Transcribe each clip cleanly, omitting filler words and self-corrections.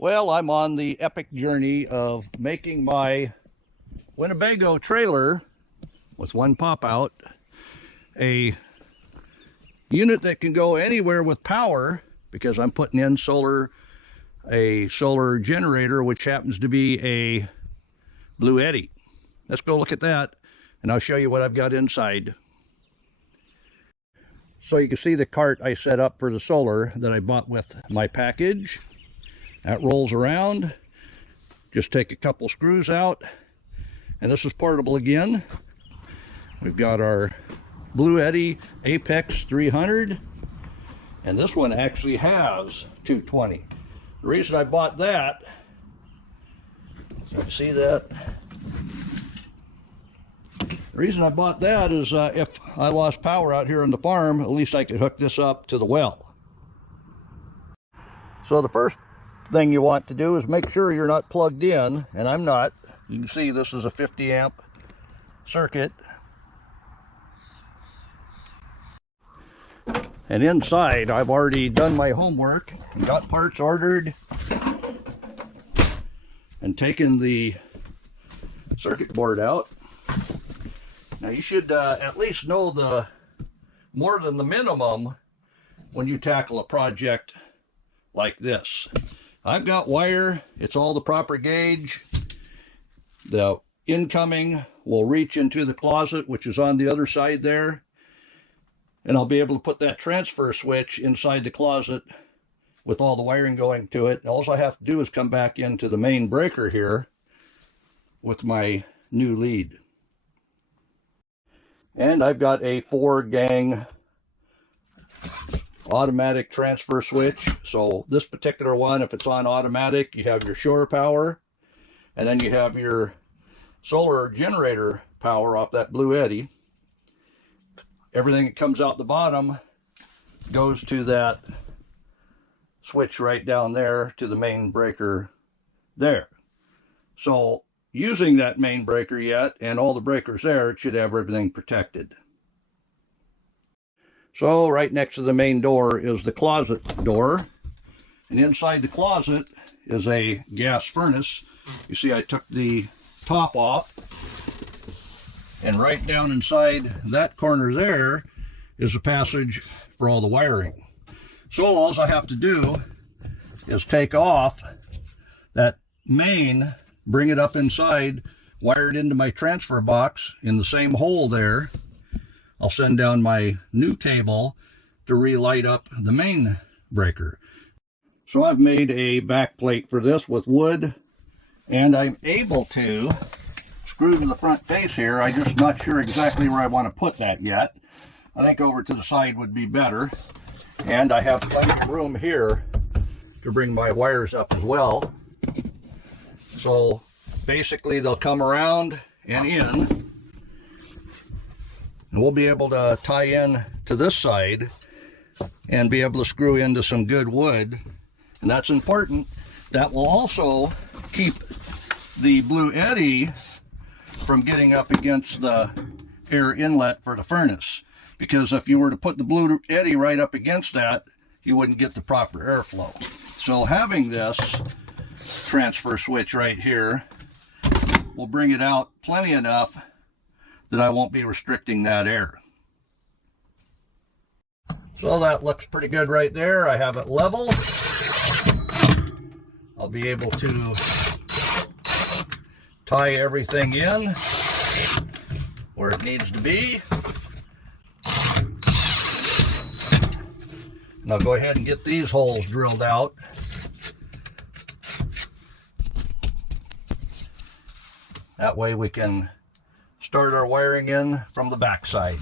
Well, I'm on the epic journey of making my Winnebago trailer with one pop out a unit that can go anywhere with power, because I'm putting in a solar generator, which happens to be a Bluetti. Let's go look at that, and I'll show you what I've got inside. So you can see the cart I set up for the solar that I bought with my package. That rolls around. Just take a couple screws out, and this is portable again. We've got our Bluetti Apex 300, and this one actually has 220. The reason I bought that, you can see that. The reason I bought that is if I lost power out here on the farm, at least I could hook this up to the well. So the first thing you want to do is make sure you're not plugged in, and I'm not. You can see this is a 50 amp circuit. And inside, I've already done my homework and got parts ordered and taken the circuit board out. Now you should at least know the more than the minimum when you tackle a project like this. I've got wire, it's all the proper gauge. The incoming will reach into the closet, which is on the other side there. And I'll be able to put that transfer switch inside the closet with all the wiring going to it. All I have to do is come back into the main breaker here with my new lead. And I've got a 4-gang automatic transfer switch. So this particular one, if it's on automatic, you have your shore power, and then you have your solar generator power off that Bluetti. Everything that comes out the bottom goes to that switch right down there to the main breaker there. So using that main breaker yet and all the breakers there, it should have everything protected. So right next to the main door is the closet door, and inside the closet is a gas furnace. You see I took the top off, and right down inside that corner there is a passage for all the wiring. So all I have to do is take off that main, bring it up inside, wire it into my transfer box in the same hole there. I'll send down my new cable to relight up the main breaker. So I've made a back plate for this with wood, and I'm able to screw to the front face here. I'm just not sure exactly where I want to put that yet. I think over to the side would be better. And I have plenty of room here to bring my wires up as well. So basically they'll come around and in, and we'll be able to tie in to this side and be able to screw into some good wood. And that's important. That will also keep the Bluetti from getting up against the air inlet for the furnace, because if you were to put the Bluetti right up against that, you wouldn't get the proper airflow. So having this transfer switch right here will bring it out plenty enough that I won't be restricting that air. So that looks pretty good right there. I have it level. I'll be able to tie everything in where it needs to be. And I'll go ahead and get these holes drilled out. That way we can start our wiring in from the back side.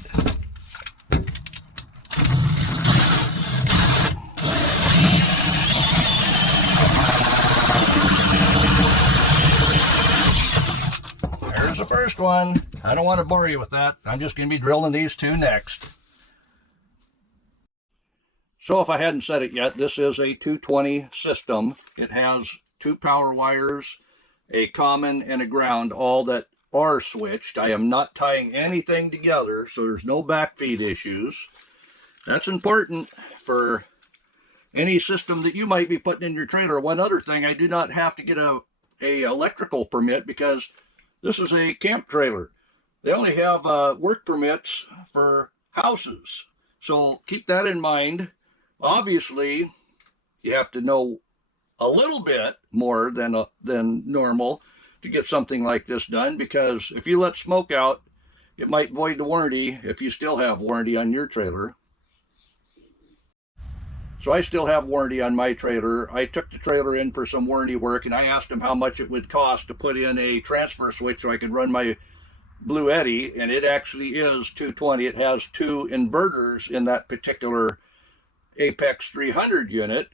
There's the first one. I don't want to bore you with that. I'm just going to be drilling these two next. So if I hadn't said it yet, this is a 220 system. It has 2 power wires, a common and a ground, all that are switched. I am not tying anything together, so there's no backfeed issues. That's important for any system that you might be putting in your trailer. One other thing, I do not have to get a electrical permit because this is a camp trailer. They only have work permits for houses. So keep that in mind. Obviously, you have to know a little bit more than normal to get something like this done, because if you let smoke out, it might void the warranty if you still have warranty on your trailer. So I still have warranty on my trailer. I took the trailer in for some warranty work, and I asked them how much it would cost to put in a transfer switch so I could run my Bluetti, and it actually is 220. It has 2 inverters in that particular Apex 300 unit.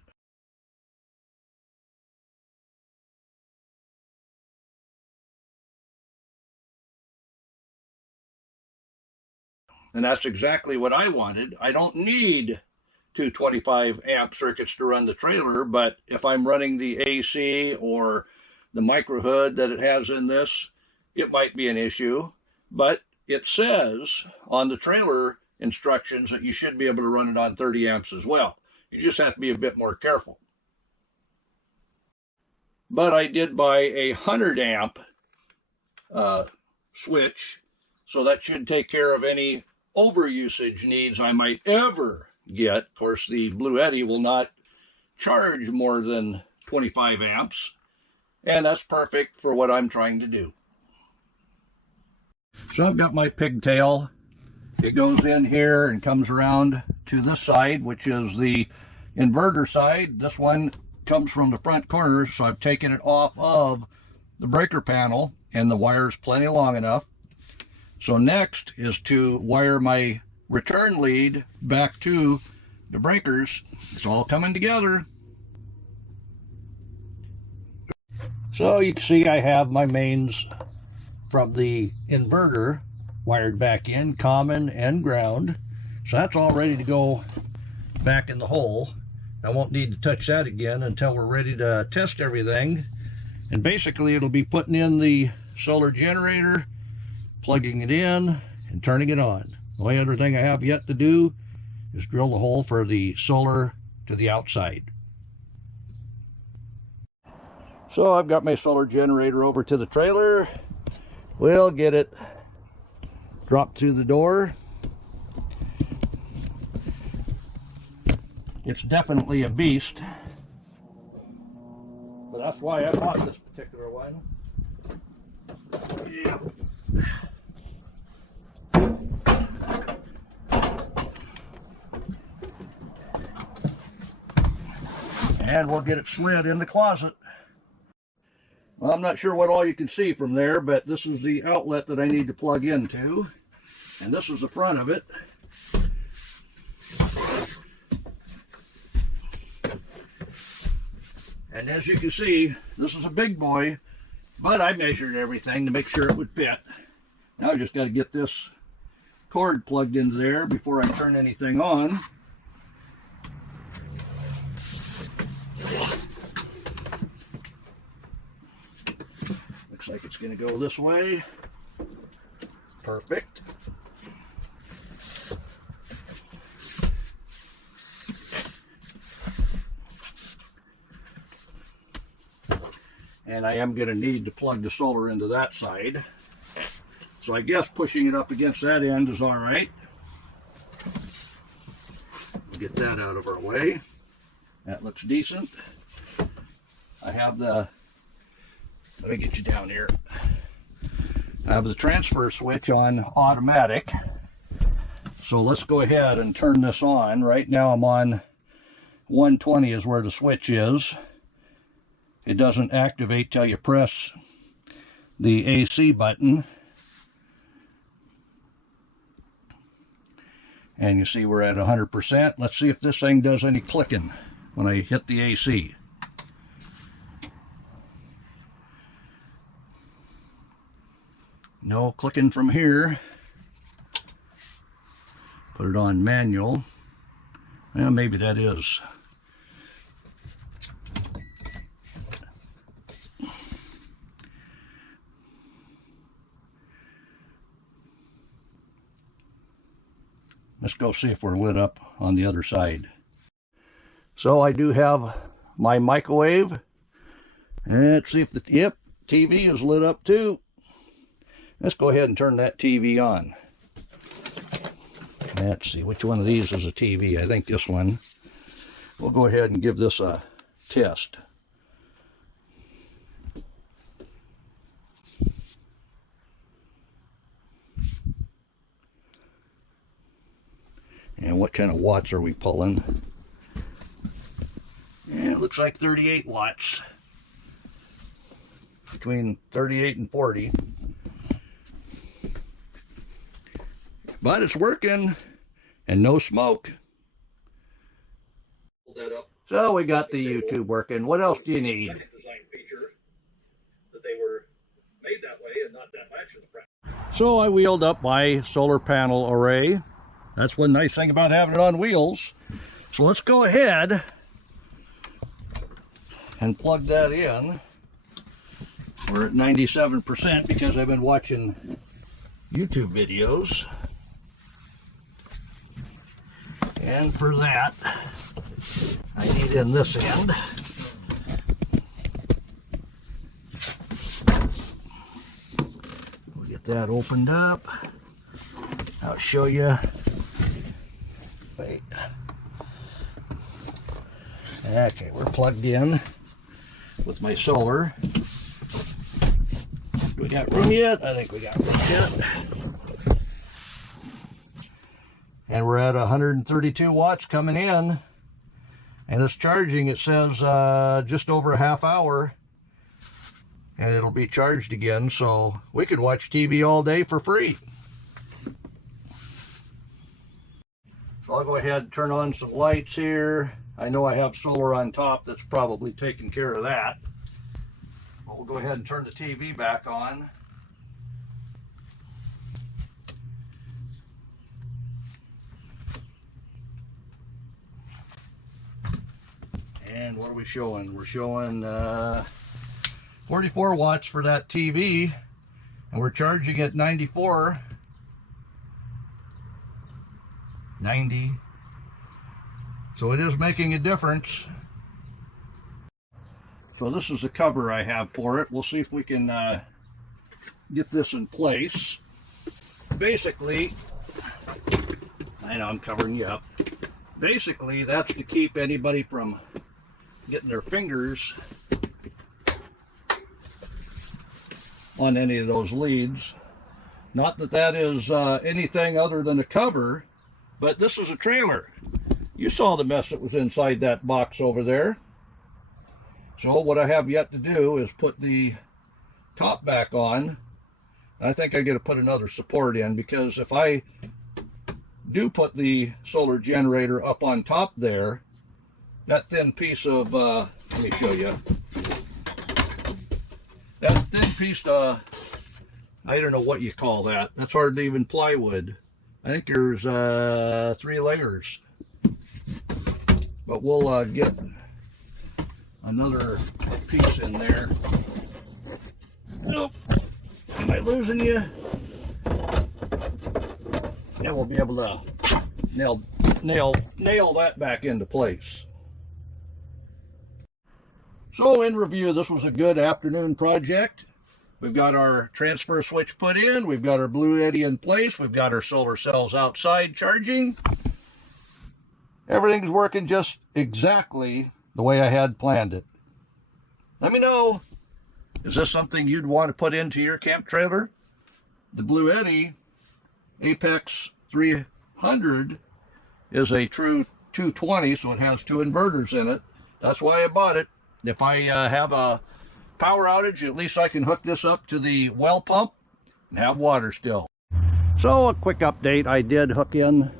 And that's exactly what I wanted. I don't need 225 amp circuits to run the trailer, but if I'm running the AC or the micro hood that it has in this, it might be an issue. But it says on the trailer instructions that you should be able to run it on 30 amps as well. You just have to be a bit more careful. But I did buy a 100 amp switch, so that should take care of any overusage needs I might ever get. Of course, the Bluetti will not charge more than 25 amps, and that's perfect for what I'm trying to do. So I've got my pigtail. It goes in here and comes around to this side, which is the inverter side. This one comes from the front corner, so I've taken it off of the breaker panel, and the wire's plenty long enough. So next is to wire my return lead back to the breakers. It's all coming together. So you can see I have my mains from the inverter wired back in, common and ground. So that's all ready to go back in the hole. I won't need to touch that again until we're ready to test everything. And basically it'll be putting in the solar generator, plugging it in, and turning it on. The only other thing I have yet to do is drill the hole for the solar to the outside. So I've got my solar generator over to the trailer. We'll get it dropped through the door. It's definitely a beast, but that's why I bought this particular one. Yeah. And we'll get it slid in the closet. Well, I'm not sure what all you can see from there, but this is the outlet that I need to plug into. And this is the front of it. And as you can see, this is a big boy, but I measured everything to make sure it would fit. Now I just got to get this cord plugged into there before I turn anything on. Looks like it's going to go this way. Perfect. And I am going to need to plug the solar into that side. So I guess pushing it up against that end is all right. We'll get that out of our way. That looks decent. I have the, let me get you down here. I have the transfer switch on automatic. So let's go ahead and turn this on. Right now I'm on 120 is where the switch is. It doesn't activate till you press the AC button. And you see we're at 100%. Let's see if this thing does any clicking when I hit the AC. No clicking from here. Put it on manual. Well, maybe that is. Let's go see if we're lit up on the other side. So I do have my microwave. And let's see if the, yep, TV is lit up too. Let's go ahead and turn that TV on. Let's see, which one of these is a TV? I think this one. We'll go ahead and give this a test. And what kind of watts are we pulling? And it looks like 38 watts. Between 38 and 40. But it's working, and no smoke. So we got the YouTube working. What else do you need? So I wheeled up my solar panel array. That's one nice thing about having it on wheels. So let's go ahead and plug that in. We're at 97% because I've been watching YouTube videos. And for that, I need in this end. We'll get that opened up. I'll show you. Wait. Okay, we're plugged in with my solar. Do we got room yet? I think we got room yet. And we're at 132 watts coming in. And it's charging, it says just over a half hour. And it'll be charged again, so we could watch TV all day for free. So I'll go ahead and turn on some lights here. I know I have solar on top that's probably taking care of that. But we'll go ahead and turn the TV back on. And what are we showing? We're showing 44 watts for that TV, and we're charging at 90. So it is making a difference. So this is the cover I have for it. We'll see if we can get this in place. Basically, I know I'm covering you up. Basically, that's to keep anybody from getting their fingers on any of those leads. Not that that is anything other than a cover, but this is a trailer. You saw the mess that was inside that box over there. So what I have yet to do is put the top back on. I think I got to put another support in, because if I do put the solar generator up on top there, that thin piece of, let me show you. That thin piece of, I don't know what you call that. That's hardly even plywood. I think there's 3 layers. But we'll get another piece in there. Nope. Am I losing you? And we'll be able to nail that back into place. So in review, this was a good afternoon project. We've got our transfer switch put in, we've got our Bluetti in place, we've got our solar cells outside charging. Everything's working just exactly the way I had planned it. Let me know, is this something you'd want to put into your camp trailer? The Bluetti Apex 300 is a true 220, so it has 2 inverters in it. That's why I bought it. If I have a power outage, at least I can hook this up to the well pump and have water still. So a quick update, I did hook in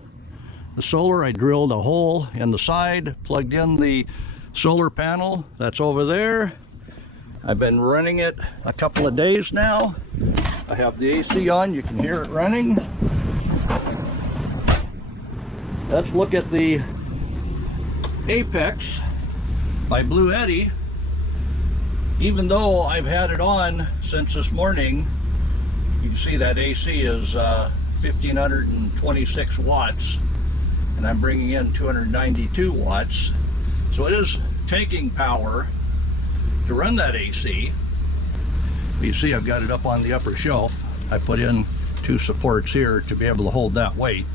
the solar. I drilled a hole in the side, plugged in the solar panel that's over there. I've been running it a couple of days now. I have the AC on, you can hear it running. Let's look at the Apex by Bluetti. Even though I've had it on since this morning, you can see that AC is 1526 watts, and I'm bringing in 292 watts. So it is taking power to run that AC. You see I've got it up on the upper shelf. I put in 2 supports here to be able to hold that weight.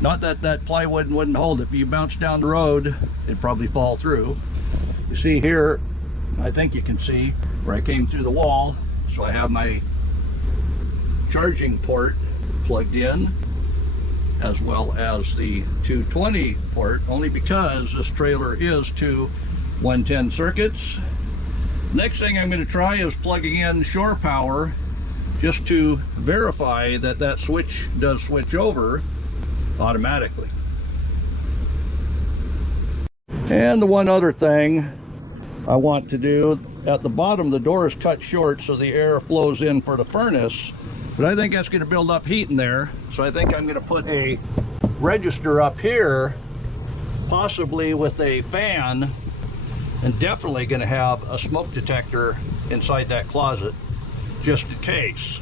Not that that plywood wouldn't hold it, but you bounce down the road, it'd probably fall through. You see here, I think you can see where I came through the wall. So I have my charging port plugged in, as well as the 220 port, only because this trailer is 2 110 circuits. Next thing I'm going to try is plugging in shore power, just to verify that that switch does switch over automatically. And the one other thing I want to do, at the bottom the door is cut short so the air flows in for the furnace, but I think that's going to build up heat in there, so I think I'm going to put a register up here, possibly with a fan, and definitely going to have a smoke detector inside that closet, just in case.